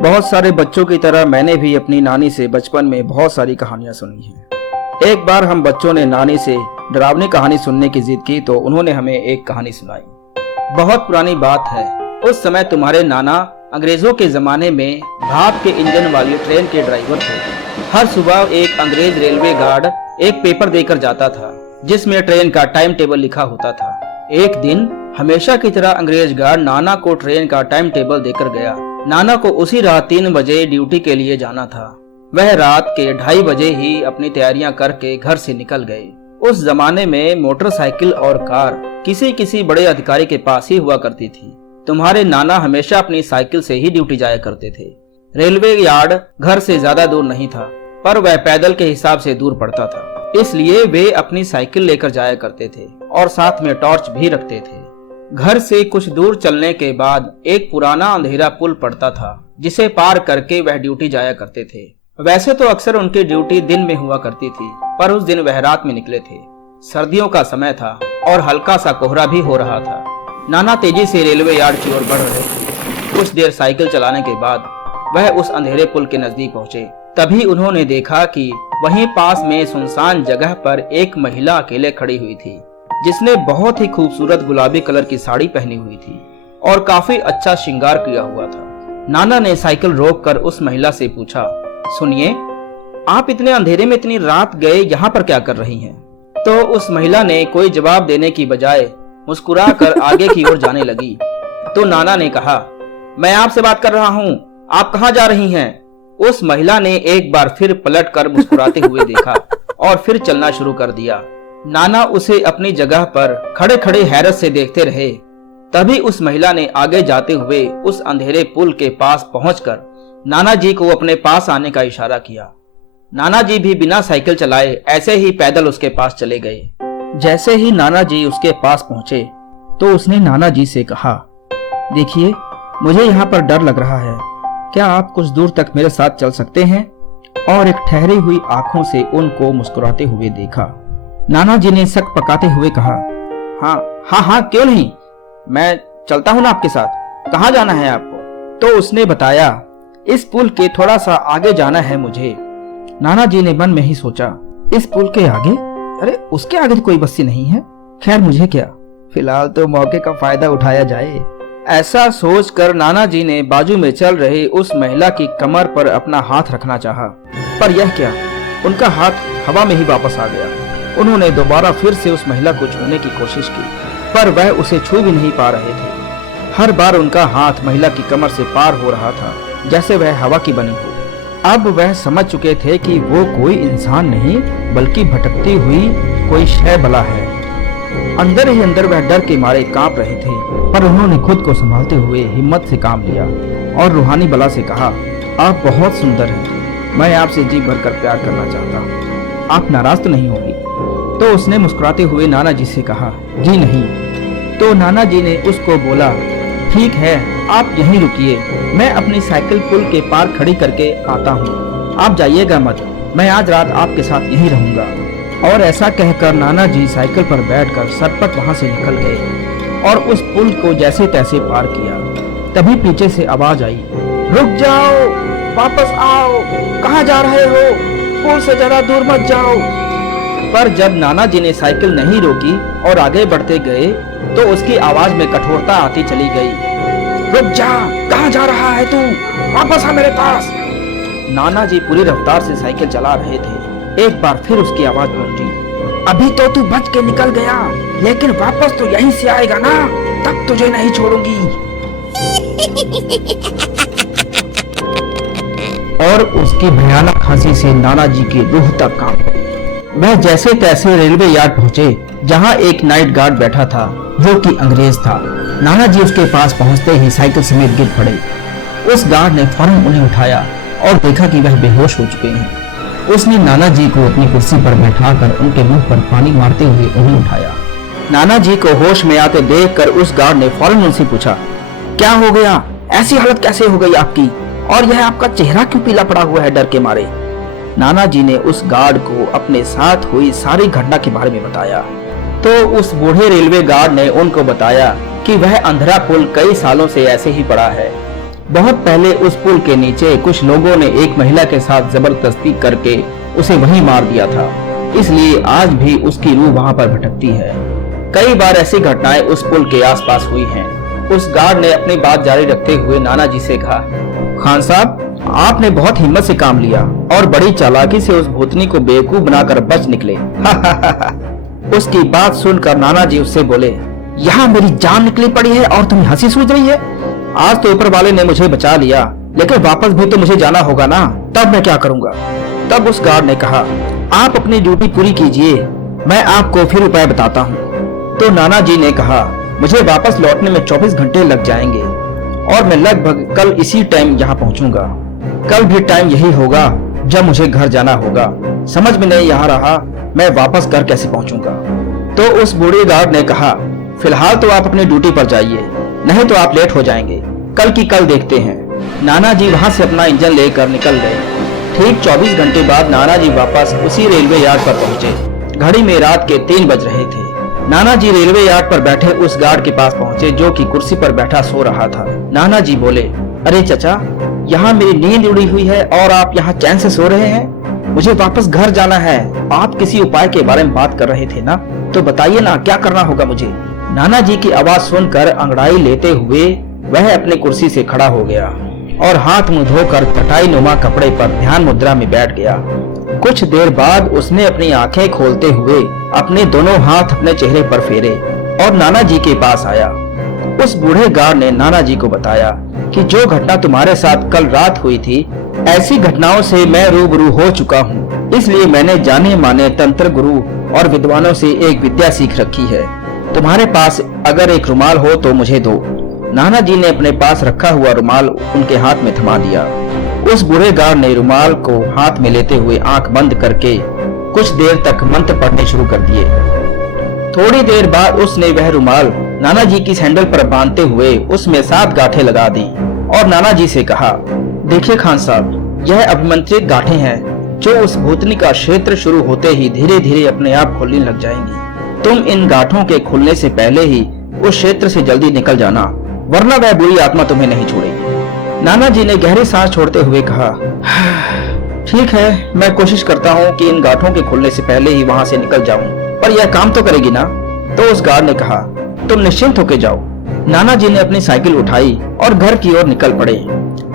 बहुत सारे बच्चों की तरह मैंने भी अपनी नानी से बचपन में बहुत सारी कहानियां सुनी हैं। एक बार हम बच्चों ने नानी से डरावनी कहानी सुनने की जिद की तो उन्होंने हमें एक कहानी सुनाई। बहुत पुरानी बात है, उस समय तुम्हारे नाना अंग्रेजों के जमाने में भाप के इंजन वाली ट्रेन के ड्राइवर थे। हर सुबह एक अंग्रेज रेलवे गार्ड एक पेपर देकर जाता था जिसमें ट्रेन का टाइम टेबल लिखा होता था। एक दिन हमेशा की तरह अंग्रेज गार्ड नाना को ट्रेन का टाइम टेबल देकर गया। नाना को उसी रात 3 बजे ड्यूटी के लिए जाना था। वह रात के 2:30 बजे ही अपनी तैयारियां करके घर से निकल गए। उस जमाने में मोटरसाइकिल और कार किसी किसी बड़े अधिकारी के पास ही हुआ करती थी। तुम्हारे नाना हमेशा अपनी साइकिल से ही ड्यूटी जाया करते थे। रेलवे यार्ड घर से ज्यादा दूर नहीं था, पर वह पैदल के हिसाब से दूर पड़ता था, इसलिए वे अपनी साइकिल लेकर जाया करते थे और साथ में टॉर्च भी रखते थे। घर से कुछ दूर चलने के बाद एक पुराना अंधेरा पुल पड़ता था जिसे पार करके वह ड्यूटी जाया करते थे। वैसे तो अक्सर उनकी ड्यूटी दिन में हुआ करती थी, पर उस दिन वह रात में निकले थे। सर्दियों का समय था और हल्का सा कोहरा भी हो रहा था। नाना तेजी से रेलवे यार्ड की ओर बढ़ रहे थे। कुछ देर साइकिल चलाने के बाद वह उस अंधेरे पुल के नजदीक पहुंचे। तभी उन्होंने देखा कि वहीं पास में सुनसान जगह पर एक महिला अकेले खड़ी हुई थी, जिसने बहुत ही खूबसूरत गुलाबी कलर की साड़ी पहनी हुई थी और काफी अच्छा श्रृंगार किया हुआ था। नाना ने साइकिल रोककर उस महिला से पूछा, सुनिए, आप इतने अंधेरे में इतनी रात गए यहाँ पर क्या कर रही हैं? तो उस महिला ने कोई जवाब देने की बजाय मुस्कुराकर आगे की ओर जाने लगी। तो नाना ने कहा, मैं आपसे बात कर रहा हूँ, आप कहाँ जा रही हैं? उस महिला ने एक बार फिर पलटकर मुस्कुराते हुए देखा और फिर चलना शुरू कर दिया। नाना उसे अपनी जगह पर खड़े खड़े हैरत से देखते रहे। तभी उस महिला ने आगे जाते हुए उस अंधेरे पुल के पास पहुंचकर नाना जी को अपने पास आने का इशारा किया। नाना जी भी बिना साइकिल चलाए ऐसे ही पैदल उसके पास चले गए। जैसे ही नाना जी उसके पास पहुंचे तो उसने नाना जी से कहा, देखिए, मुझे यहाँ पर डर लग रहा है, क्या आप कुछ दूर तक मेरे साथ चल सकते हैं? और एक ठहरी हुई आंखों से उनको मुस्कुराते हुए देखा। नाना जी ने शक पकाते हुए कहा, हाँ, क्यों नहीं, मैं चलता हूँ ना आपके साथ। कहाँ जाना है आपको? तो उसने बताया, इस पुल के थोड़ा सा आगे जाना है मुझे। नाना जी ने मन में ही सोचा, इस पुल के आगे? अरे उसके आगे तो कोई बस्ती नहीं है। खैर, मुझे क्या, फिलहाल तो मौके का फायदा उठाया जाए। ऐसा सोचकर नाना जी ने बाजू में चल रहे उस महिला की कमर पर अपना हाथ रखना चाहा, पर यह क्या, उनका हाथ हवा में ही वापस आ गया। उन्होंने दोबारा फिर से उस महिला को छूने की कोशिश की, पर वह उसे छू भी नहीं पा रहे थे। हर बार उनका हाथ महिला की कमर से पार हो रहा था, जैसे वह हवा की बनी हो। अब वह समझ चुके थे कि वो कोई इंसान नहीं बल्कि भटकती हुई कोई शय बला है। अंदर ही अंदर वह डर के मारे कांप रहे थे, पर उन्होंने खुद को संभालते हुए हिम्मत से काम लिया और रूहानी बला से कहा, आप बहुत सुंदर हैं, मैं आपसे जी भरकर प्यार करना चाहता हूँ, आप नाराज तो नहीं होगी? तो उसने मुस्कुराते हुए नाना जी से कहा, जी नहीं। तो नाना जी ने उसको बोला, ठीक है, आप यहीं रुकिए, मैं अपनी साइकिल पुल के पार खड़ी करके आता हूँ, आप जाइएगा मत, मैं आज रात आपके साथ यहीं रहूंगा। और ऐसा कहकर नाना जी साइकिल पर बैठकर सरपट वहां से निकल गए और उस पुल को जैसे तैसे पार किया। तभी पीछे से आवाज आई, रुक जाओ, वापस आओ, कहाँ जा रहे हो? पुल से जरा दूर मत जाओ। पर जब नाना जी ने साइकिल नहीं रोकी और आगे बढ़ते गए तो उसकी आवाज में कठोरता आती चली गई। रुक जा, कहाँ जा रहा है तू? वापस आ मेरे पास। नाना जी पूरी रफ्तार से साइकिल चला रहे थे। एक बार फिर उसकी आवाज गूंजी, अभी तो तू बच के निकल गया, लेकिन वापस तो यहीं से आएगा ना, तब तुझे नहीं छोड़ूंगी। और उसकी भयानक हंसी से नाना जी की रूह तक कांप गई। वह जैसे तैसे रेलवे यार्ड पहुंचे, जहां एक नाइट गार्ड बैठा था जो कि अंग्रेज था। नाना जी उसके पास पहुंचते ही साइकिल समेत गिर पड़े। उस गार्ड ने फौरन उन्हें उठाया और देखा कि वह बेहोश हो चुके हैं। उसने नाना जी को अपनी कुर्सी पर बैठाकर उनके मुंह पर पानी मारते हुए उन्हें उठाया। नाना जी को होश में आते देखकर उस गार्ड ने फौरन उनसे पूछा, क्या हो गया? ऐसी हालत कैसे हो गई आपकी? और यह आपका चेहरा क्यों पीला पड़ा हुआ है डर के मारे? नाना जी ने उस गार्ड को अपने साथ हुई सारी घटना के बारे में बताया। तो उस बूढ़े रेलवे गार्ड ने उनको बताया कि वह अंधेरा पुल कई सालों से ऐसे ही पड़ा है। बहुत पहले उस पुल के नीचे कुछ लोगों ने एक महिला के साथ जबरदस्ती करके उसे वहीं मार दिया था, इसलिए आज भी उसकी रूह वहां पर भटकती है। कई बार ऐसी घटनाएं उस पुल के आसपास हुई हैं। उस गार्ड ने अपनी बात जारी रखते हुए नाना जी से कहा, खान साहब, आपने बहुत हिम्मत से काम लिया और बड़ी चालाकी से उस भूतनी को बेवकूफ बनाकर बच निकले। उसकी बात सुनकर नाना जी उससे बोले, यहाँ मेरी जान निकली पड़ी है और तुम्हें हंसी सूझ रही है? आज तो ऊपर वाले ने मुझे बचा लिया, लेकिन वापस भी तो मुझे जाना होगा ना, तब मैं क्या करूंगा? तब उस गार्ड ने कहा, आप अपनी ड्यूटी पूरी कीजिए, मैं आपको फिर उपाय बताता हूँ। तो नाना जी ने कहा, मुझे वापस लौटने में 24 घंटे लग जाएंगे और मैं लगभग कल इसी टाइम यहाँ पहुँचूंगा। कल भी टाइम यही होगा जब मुझे घर जाना होगा। समझ में नहीं आ रहा मैं वापस घर कैसे पहुँचूंगा। तो उस बूढ़े गार्ड ने कहा, फिलहाल तो आप अपनी ड्यूटी पर जाइए, नहीं तो आप लेट हो जाएंगे। कल की कल देखते हैं। नाना जी वहाँ से अपना इंजन लेकर निकल गए। ठीक 24 घंटे बाद नाना जी वापस उसी रेलवे यार्ड पर पहुंचे। घड़ी में रात के 3 बज रहे थे। नाना जी रेलवे यार्ड पर बैठे उस गार्ड के पास पहुंचे जो कि कुर्सी पर बैठा सो रहा था। नाना जी बोले, अरे चचा, यहाँ मेरी नींद उड़ी हुई है और आप यहाँ चैन से सो रहे हैं? मुझे वापस घर जाना है। आप किसी उपाय के बारे में बात कर रहे थे ना, तो बताइए ना, क्या करना होगा मुझे? नाना जी की आवाज सुनकर अंगड़ाई लेते हुए वह अपनी कुर्सी से खड़ा हो गया और हाथ मुंह धोकर चटाई नुमा कपड़े पर ध्यान मुद्रा में बैठ गया। कुछ देर बाद उसने अपनी आंखें खोलते हुए अपने दोनों हाथ अपने चेहरे पर फेरे और नाना जी के पास आया। उस बूढ़े गार्ड ने नाना जी को बताया कि जो घटना तुम्हारे साथ कल रात हुई थी, ऐसी घटनाओं से मैं रूबरू हो चुका हूँ, इसलिए मैंने जाने माने तंत्र गुरु और विद्वानों से एक विद्या सीख रखी है। तुम्हारे पास अगर एक रुमाल हो तो मुझे दो। नाना जी ने अपने पास रखा हुआ रुमाल उनके हाथ में थमा दिया। उस बूढ़े गार्ड ने रुमाल को हाथ में लेते हुए आंख बंद करके कुछ देर तक मंत्र पढ़ने शुरू कर दिए। थोड़ी देर बाद उसने वह रुमाल नाना जी की सैंडल पर बांधते हुए उसमें 7 गांठें लगा दी और नाना जी से कहा, देखिए खान साहब, यह अभिमंत्रित गांठें हैं जो उस भूतनी का क्षेत्र शुरू होते ही धीरे धीरे अपने आप खुलने लग जाएंगी। तुम इन गांठों के खुलने से पहले ही उस क्षेत्र से जल्दी निकल जाना, वरना वह बुरी आत्मा तुम्हें नहीं छोड़ेगी। नाना जी ने गहरी सांस छोड़ते हुए कहा, ठीक है, मैं कोशिश करता हूँ कि इन गांठों के खुलने से पहले ही वहाँ से निकल जाऊं, पर यह काम तो करेगी ना? तो उस गार्ड ने कहा, तुम निश्चिंत होकर जाओ। नाना जी ने अपनी साइकिल उठाई और घर की ओर निकल पड़े।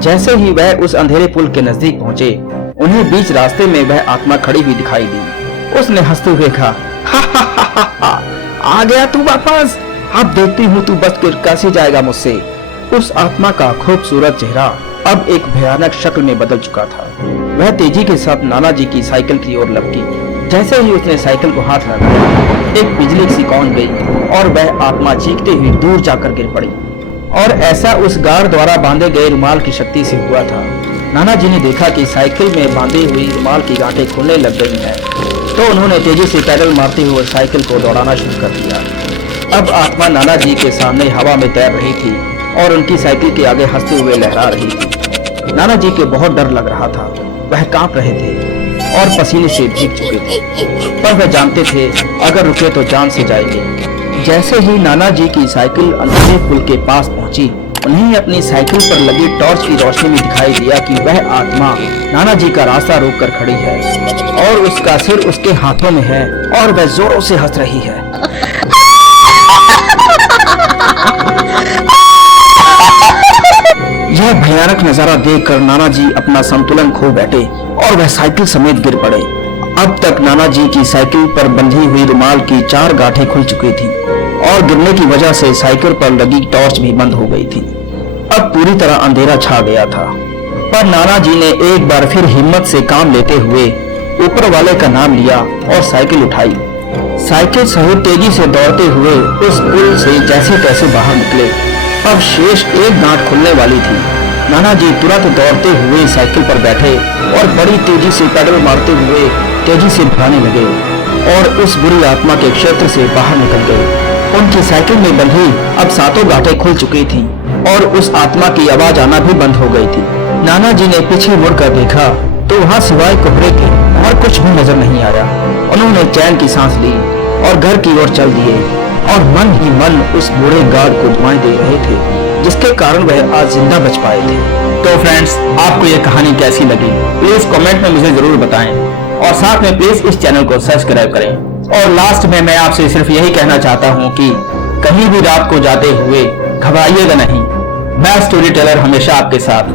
जैसे ही वह उस अंधेरे पुल के नजदीक पहुँचे, उन्हें बीच रास्ते में वह आत्मा खड़ी हुई दिखाई दी। उसने हंसते हुए कहा, आ गया तू वापस? अब देखती हूँ तू बच कर कैसे जाएगा मुझसे। उस आत्मा का खूबसूरत चेहरा अब एक भयानक शक्ल में बदल चुका था। वह तेजी के साथ नाना जी की साइकिल की ओर लपकी। जैसे ही उसने साइकिल को हाथ लगाया, एक बिजली सी कौन गई और वह आत्मा चीखते हुए दूर जाकर गिर पड़ी। और ऐसा उस गार्ड द्वारा बांधे गए रुमाल की शक्ति से हुआ था। नाना जी ने देखा कि साइकिल में बांधी हुई रुमाल की गांठें खुलने लग गई हैं, तो उन्होंने तेजी से पैडल मारते हुए साइकिल को दौड़ाना शुरू कर दिया। अब आत्मा नाना जी के सामने हवा में तैर रही थी और उनकी साइकिल के आगे हंसते हुए लहरा रही थी। नाना जी के बहुत डर लग रहा था। वह कांप रहे थे और पसीने से भीग चुके थे, पर वह जानते थे अगर रुके तो जान से जाएंगे। जैसे ही नाना जी की साइकिल अंधेरे पुल के पास पहुंची, उन्हें अपनी साइकिल पर लगी टॉर्च की रोशनी में दिखाई दिया कि वह आत्मा नाना जी का रास्ता रोककर खड़ी है और उसका सिर उसके हाथों में है और वह जोरों से हंस रही है। यह भयानक नजारा देखकर नाना जी अपना संतुलन खो बैठे और वह साइकिल समेत गिर पड़े। अब तक नाना जी की साइकिल पर बंधी हुई रुमाल की 4 गांठें खुल चुकी थी और गिरने की वजह से साइकिल पर लगी टॉर्च भी बंद हो गई थी। अब पूरी तरह अंधेरा छा गया था, पर नाना जी ने एक बार फिर हिम्मत से काम लेते हुए ऊपर वाले का नाम लिया और साइकिल उठाई। साइकिल सहित तेजी से दौड़ते हुए उस पुल से जैसे तैसे बाहर निकले। अब शेष एक गांठ खुलने वाली थी। नाना जी तुरंत दौड़ते हुए साइकिल पर बैठे और बड़ी तेजी से पेडल मारते हुए तेजी से भागने लगे और उस बुरी आत्मा के क्षेत्र से बाहर निकल गए। उनकी साइकिल में बंधी अब 7 गांठें खुल चुकी थीं और उस आत्मा की आवाज आना भी बंद हो गई थी। नाना जी ने पीछे मुड़कर देखा तो वहाँ सिवाय कोहरे के और कुछ भी नजर नहीं आया। उन्होंने चैन की सांस ली और घर की ओर चल दिए और मन ही मन उस बूढ़े गार्ड को दुआएं दे रहे थे। जिसके कारण वह आज जिंदा बच पाए थे। तो फ्रेंड्स, आपको यह कहानी कैसी लगी प्लीज कमेंट में मुझे जरूर बताएं और साथ में प्लीज इस चैनल को सब्सक्राइब करें। और लास्ट में मैं आपसे सिर्फ यही कहना चाहता हूँ कि कहीं भी रात को जाते हुए घबराइएगा नहीं, मैं स्टोरी टेलर हमेशा आपके साथ